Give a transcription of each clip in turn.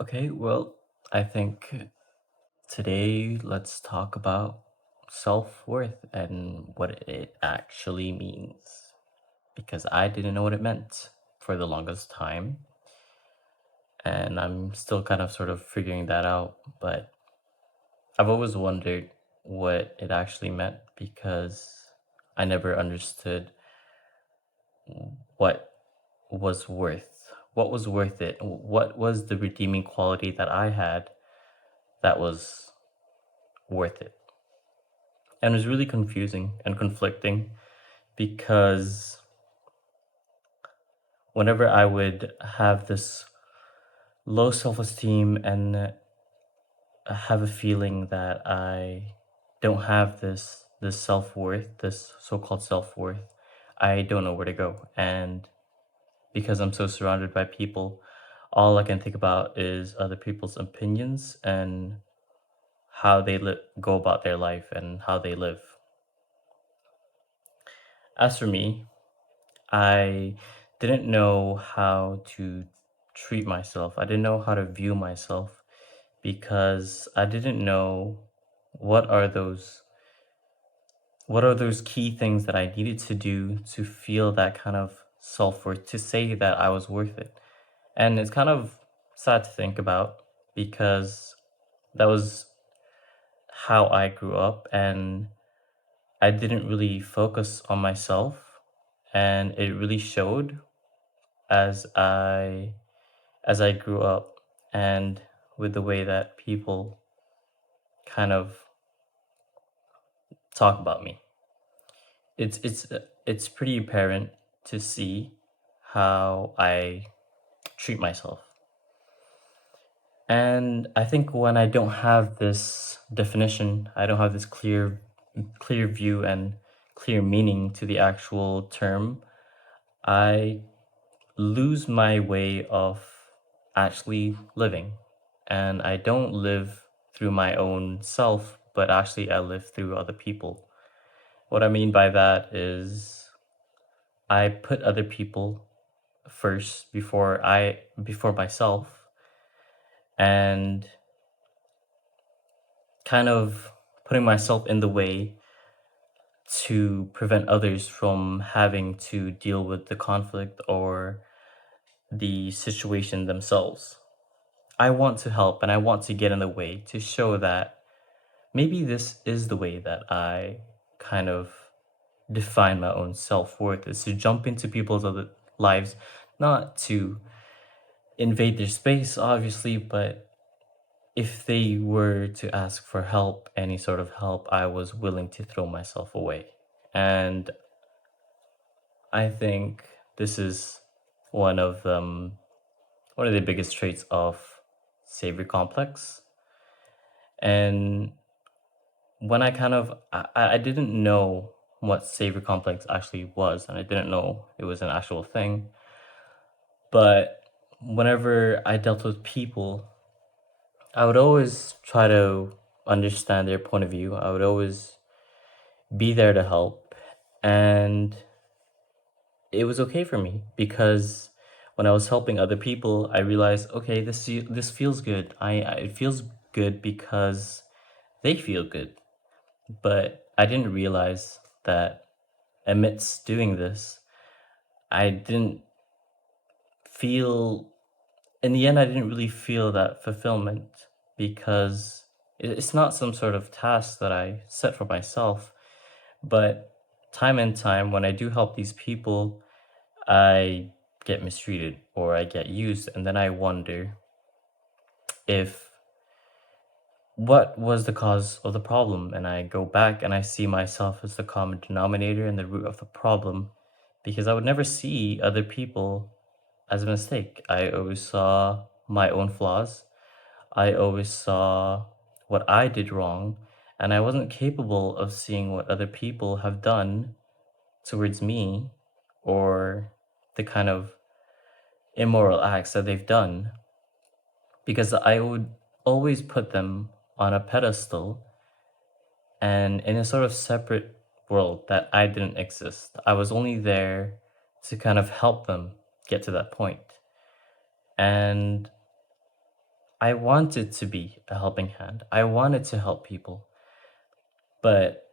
Okay, well, I think today let's talk about self worth and what it actually means. Because I didn't know what it meant for the longest time, and I'm still kind of sort of figuring that out. But I've always wondered what it actually meant because I never understood what what was worth it, what was the redeeming quality that I had that was worth it. And it was really confusing and conflicting because whenever I would have this low self esteem and have a feeling that I don't have this self worth, this so called self worth, I don't know where to go. And because I'm so surrounded by people, all I can think about is other people's opinions and how they go about their life and how they live. As for me, I didn't know how to treat myself. I didn't know how to view myself because I didn't know what are those what are those key things that I needed to do to feel that kind of self-worth, to say that I was worth it. And it's kind of sad to think about because that was how I grew up and I didn't really focus on myself, and it really showed as I grew up and with the way that people kind of talk about me. It's pretty apparent to see how I treat myself. And I think when I don't have this definition, I don't have this clear view and clear meaning to the actual term, I lose my way of actually living. And I don't live through my own self, but actually I live through other people. What I mean by that is I put other people first before myself, and kind of putting myself in the way to prevent others from having to deal with the conflict or the situation themselves. I want to help and I want to get in the way to show that maybe this is the way that I kind of define my own self worth, is to jump into people's other lives, not to invade their space, obviously, but if they were to ask for help, any sort of help, I was willing to throw myself away. And I think this is one of one of the biggest traits of savior complex. And when I didn't know what savior complex actually was, and I didn't know it was an actual thing. But whenever I dealt with people, I would always try to understand their point of view. I would always be there to help. And it was okay for me because when I was helping other people, I realized, okay, this feels good. It feels good because they feel good. But I didn't realize that amidst doing this, I didn't feel in the end, I didn't really feel that fulfillment because it's not some sort of task that I set for myself. But time and time, when I do help these people, I get mistreated or I get used. And then I wonder if what was the cause of the problem? And I go back and I see myself as the common denominator and the root of the problem because I would never see other people as a mistake. I always saw my own flaws. I always saw what I did wrong, and I wasn't capable of seeing what other people have done towards me or the kind of immoral acts that they've done because I would always put them on a pedestal and in a sort of separate world that I didn't exist. I was only there to kind of help them get to that point. And I wanted to be a helping hand. I wanted to help people, but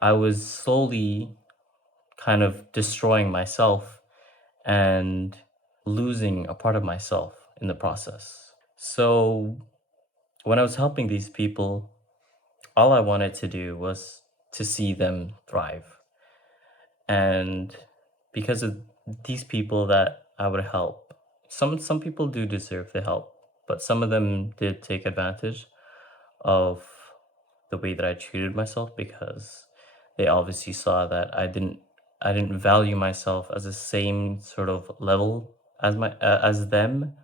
I was slowly kind of destroying myself and losing a part of myself in the process. So when I was helping these people, all I wanted to do was to see them thrive. And because of these people that I would help, some people do deserve the help, but some of them did take advantage of the way that I treated myself because they obviously saw that I didn't value myself as the same sort of level as my as them,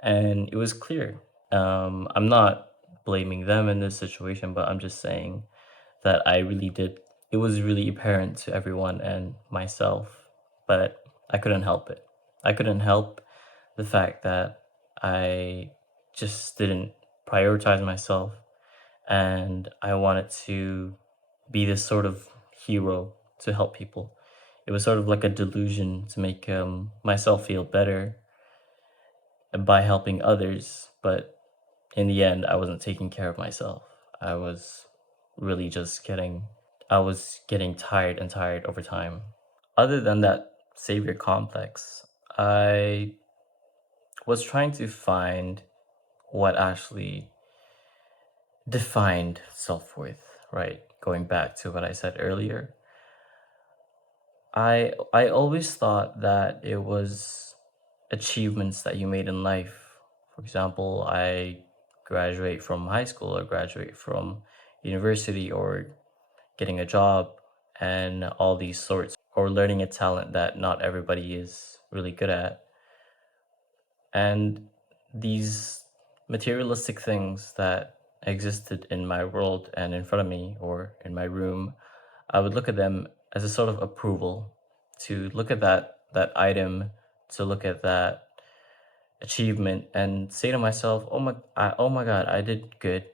and it was clear. I'm not blaming them in this situation, but I'm just saying that I really did. It was really apparent to everyone and myself, but I couldn't help it. I couldn't help the fact that I just didn't prioritize myself, and I wanted to be this sort of hero to help people. It was sort of like a delusion to make myself feel better by helping others, but in the end, I wasn't taking care of myself. I was really just getting tired and tired over time. Other than that savior complex, I was trying to find what actually defined self worth, right? Going back to what I said earlier, I always thought that it was achievements that you made in life. For example, I graduate from high school or graduate from university or getting a job and all these sorts, or learning a talent that not everybody is really good at. And these materialistic things that existed in my world and in front of me or in my room, I would look at them as a sort of approval, to look at that item, to look at that achievement and say to myself, oh my God, I did good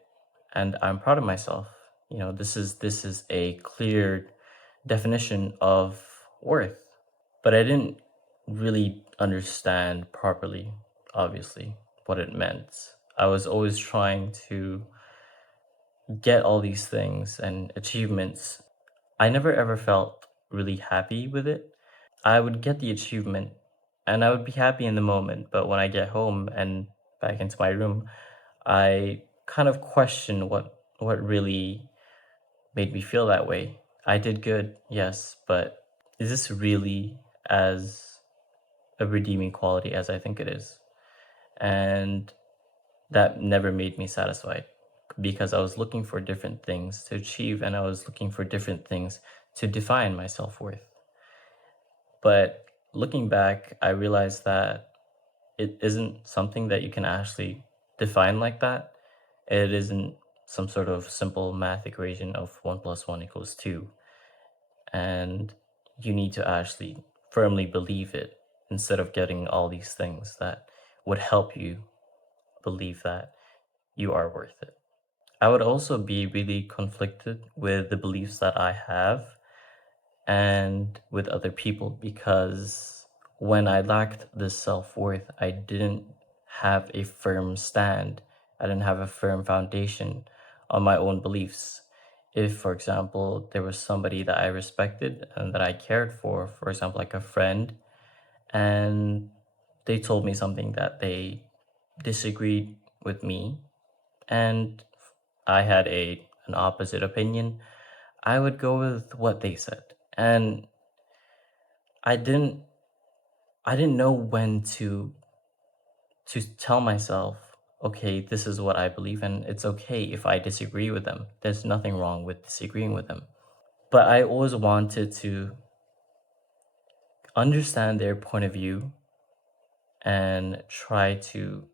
and I'm proud of myself. You know, this is a clear definition of worth. But I didn't really understand properly, obviously, what it meant. I was always trying to get all these things and achievements. I never ever felt really happy with it. I would get the achievement and I would be happy in the moment, but when I get home and back into my room, I kind of question what really made me feel that way. I did good, yes, but is this really as a redeeming quality as I think it is? And that never made me satisfied because I was looking for different things to achieve and I was looking for different things to define my self worth. But looking back, I realized that it isn't something that you can actually define like that. It isn't some sort of simple math equation of 1 plus 1 equals 2. And you need to actually firmly believe it instead of getting all these things that would help you believe that you are worth it. I would also be really conflicted with the beliefs that I have and with other people because when I lacked this self worth, I didn't have a firm stand. I didn't have a firm foundation on my own beliefs. If, for example, there was somebody that I respected and that I cared for example, like a friend, and they told me something that they disagreed with me, and I had a an opposite opinion, I would go with what they said. And I didn't I didn't know when to tell myself, okay, this is what I believe and it's okay if I disagree with them. There's nothing wrong with disagreeing with them. But I always wanted to understand their point of view and try to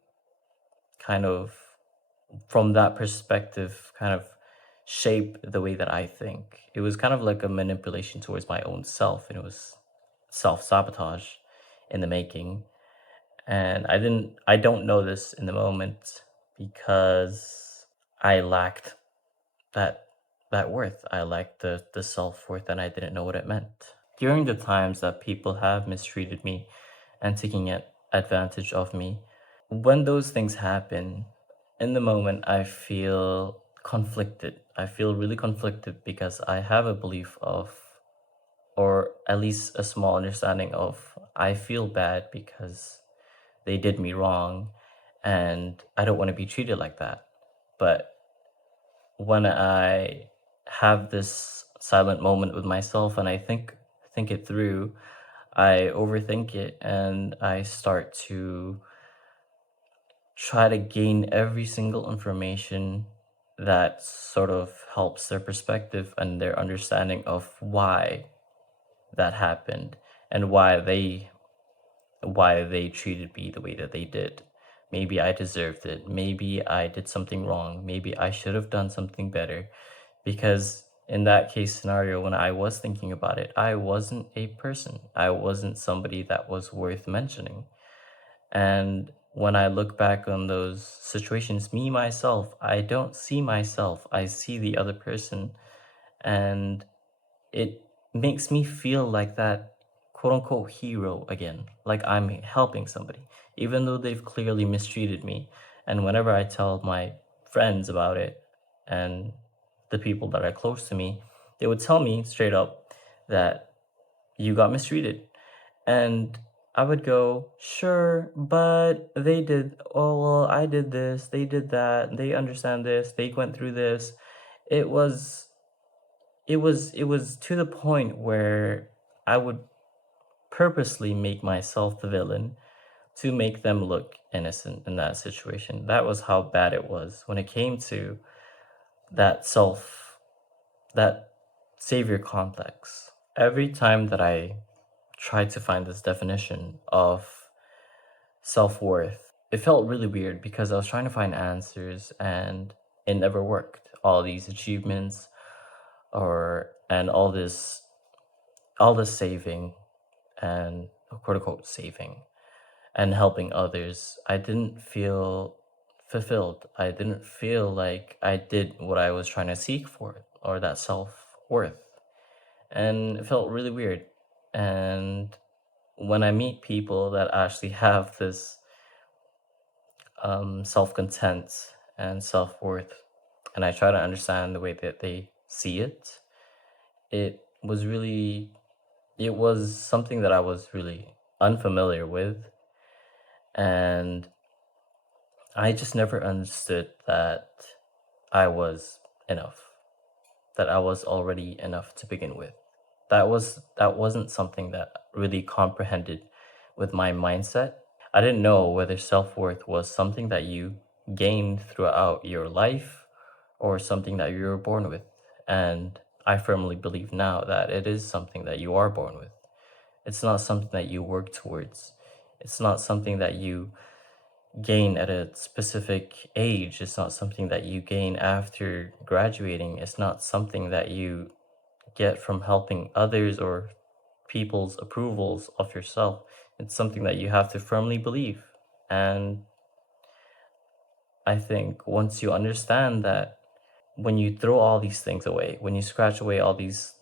kind of from that perspective kind of shape the way that I think. It was kind of like a manipulation towards my own self and it was self-sabotage in the making. And I don't know this in the moment because I lacked that that worth. I lacked the self-worth and I didn't know what it meant. During the times that people have mistreated me and taking advantage of me, when those things happen, in the moment, I feel conflicted. I feel really conflicted because I have a belief of, or at least a small understanding of, I feel bad because they did me wrong and I don't want to be treated like that. But when I have this silent moment with myself and I think it through, I overthink it and I start to try to gain every single information that sort of helps their perspective and their understanding of why that happened and why they treated me the way that they did. Maybe I deserved it. Maybe I did something wrong. Maybe I should have done something better. Because in that case scenario, when I was thinking about it, I wasn't a person. I wasn't somebody that was worth mentioning. And when I look back on those situations, me, myself, I don't see myself. I see the other person. And it makes me feel like that quote unquote hero again, like I'm helping somebody, even though they've clearly mistreated me. And whenever I tell my friends about it and the people that are close to me, they would tell me straight up that you got mistreated. And I would go, sure, but they did, oh, well, I did this, they did that, they understand this, they went through this. It was it was to the point where I would purposely make myself the villain to make them look innocent in that situation. That was how bad it was when it came to that that savior complex. Every time that I tried to find this definition of self-worth, it felt really weird because I was trying to find answers and it never worked. All these achievements or and all this saving and quote unquote saving and helping others, I didn't feel fulfilled. I didn't feel like I did what I was trying to seek for or that self worth. And it felt really weird. And when I meet people that actually have this self content and self worth, and I try to understand the way that they see it, it was really, it was something that I was really unfamiliar with. And I just never understood that I was enough, that I was already enough to begin with. That wasn't something that really comprehended with my mindset. I didn't know whether self-worth was something that you gained throughout your life or something that you were born with. And I firmly believe now that it is something that you are born with. It's not something that you work towards. It's not something that you gain at a specific age. It's not something that you gain after graduating. It's not something that you get from helping others or people's approvals of yourself. It's something that you have to firmly believe. And I think once you understand that, when you throw all these things away, when you scratch away all these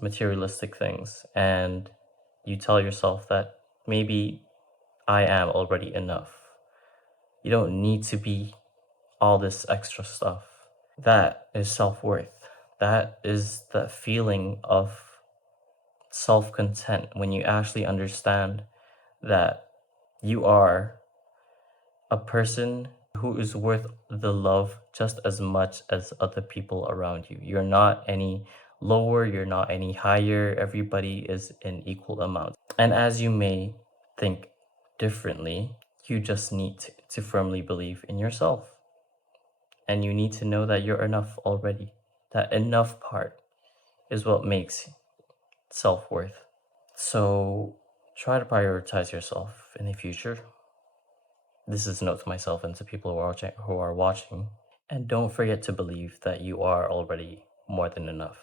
materialistic things and you tell yourself that maybe I am already enough. You don't need to be all this extra stuff. That is self worth. That is the feeling of self content when you actually understand that you are a person who is worth the love just as much as other people around you. You're not any lower, you're not any higher. Everybody is in equal amount. And as you may think differently, you just need to firmly believe in yourself. And you need to know that you're enough already. That enough part is what makes self worth. So try to prioritize yourself in the future. This is a note to myself and to people who are watching. And don't forget to believe that you are already more than enough.